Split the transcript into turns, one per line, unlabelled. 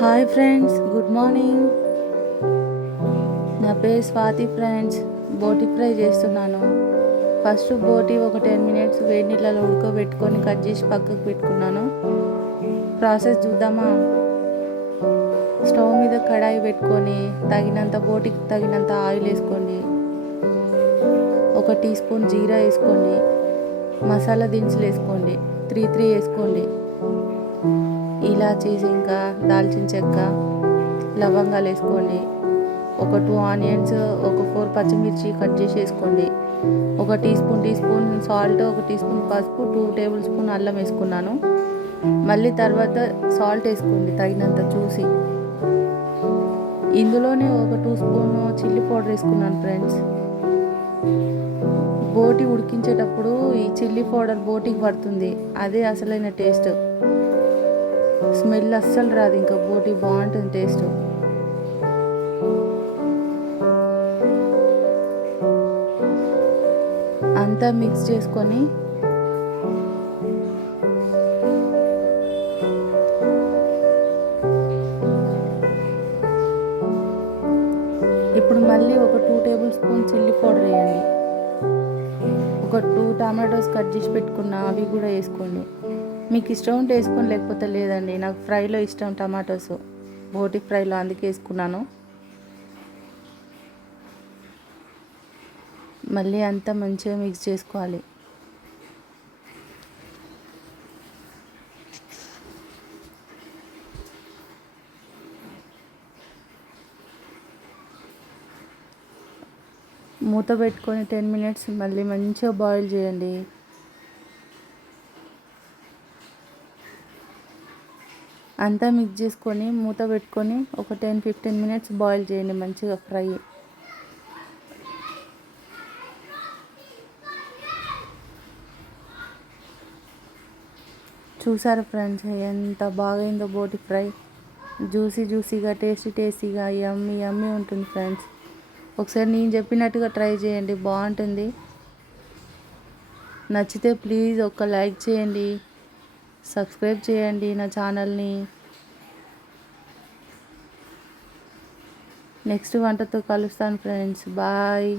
Hi friends good morning నా పేరు Swathi friends బోటి ఫ్రై చేస్తున్నాను. ఫస్ట్ బోటి ఒక టెన్ మినిట్స్ వేడి నీళ్ళలో ఉడకబెట్టుకొని కట్ చేసి పక్కకు పెట్టుకున్నాను. ప్రాసెస్ చూద్దామా? స్టవ్ మీద కడాయి పెట్టుకొని తగినంత బోటికి తగినంత ఆయిల్ వేసుకోండి ఒక టీ స్పూన్ జీరా వేసుకోండి మసాలా దినుసులు వేసుకోండి. త్రీ త్రీ వేసుకోండి. ఇలాచీస్ ఇంకా దాల్చిన చెక్క లవంగాలు వేసుకోండి. ఒక టూ ఆనియన్స్ ఒక ఫోర్ పచ్చిమిర్చి కట్ చేసి వేసుకోండి. ఒక teaspoon teaspoon salt ఒక టీ స్పూన్ పసుపు టూ టేబుల్ స్పూన్ అల్లం వేసుకున్నాను. మళ్ళీ తర్వాత సాల్ట్ వేసుకోండి తగినంత చూసి. ఇందులోనే ఒక టూ స్పూన్ చిల్లీ పౌడర్ వేసుకున్నాను ఫ్రెండ్స్. బోటి ఉడికించేటప్పుడు ఈ చిల్లీ పౌడర్ బోటికి పడుతుంది. అదే అసలైన టేస్ట్. స్మెల్ అస్సలు రాదు ఇంకా బోటి బాగుంటుంది టేస్ట్. అంతా మిక్స్ చేసుకొని ఇప్పుడు మళ్ళీ ఒక two tablespoon chilli powder వేయండి. ఒక టూ టమాటోస్ కట్ చేసి పెట్టుకున్న అవి కూడా వేసుకోండి. మీకు ఇష్టం ఉంటే వేసుకొని లేకపోతే లేదండి. నాకు ఫ్రైలో ఇష్టం టమాటోస్. బోటి ఫ్రైలో అందుకే వేసుకున్నాను. మళ్ళీ అంతా మంచిగా మిక్స్ చేసుకోవాలి. మూత పెట్టుకొని టెన్ మినిట్స్ మళ్ళీ మంచిగా బాయిల్ చేయండి. అంతా మిక్స్ చేసుకొని మూత పెట్టుకొని ఒక టెన్ ఫిఫ్టీన్ మినిట్స్ బాయిల్ చేయండి మంచిగా ఫ్రై చూసారు ఫ్రెండ్స్ ఎంత బాగైందో బోటి ఫ్రై జ్యూసీ జ్యూసీగా టేస్టీ టేస్టీగా యమ్మీ యమ్మీ ఉంటుంది ఫ్రెండ్స్ ఒకసారి నేను చెప్పినట్టుగా ట్రై చేయండి బాగుంటుంది. నచ్చితే ప్లీజ్ ఒక లైక్ చేయండి. సబ్స్క్రైబ్ చేయండి నా ఛానల్ని. నెక్స్ట్ వంటతో కలుస్తాను ఫ్రెండ్స్. బాయ్.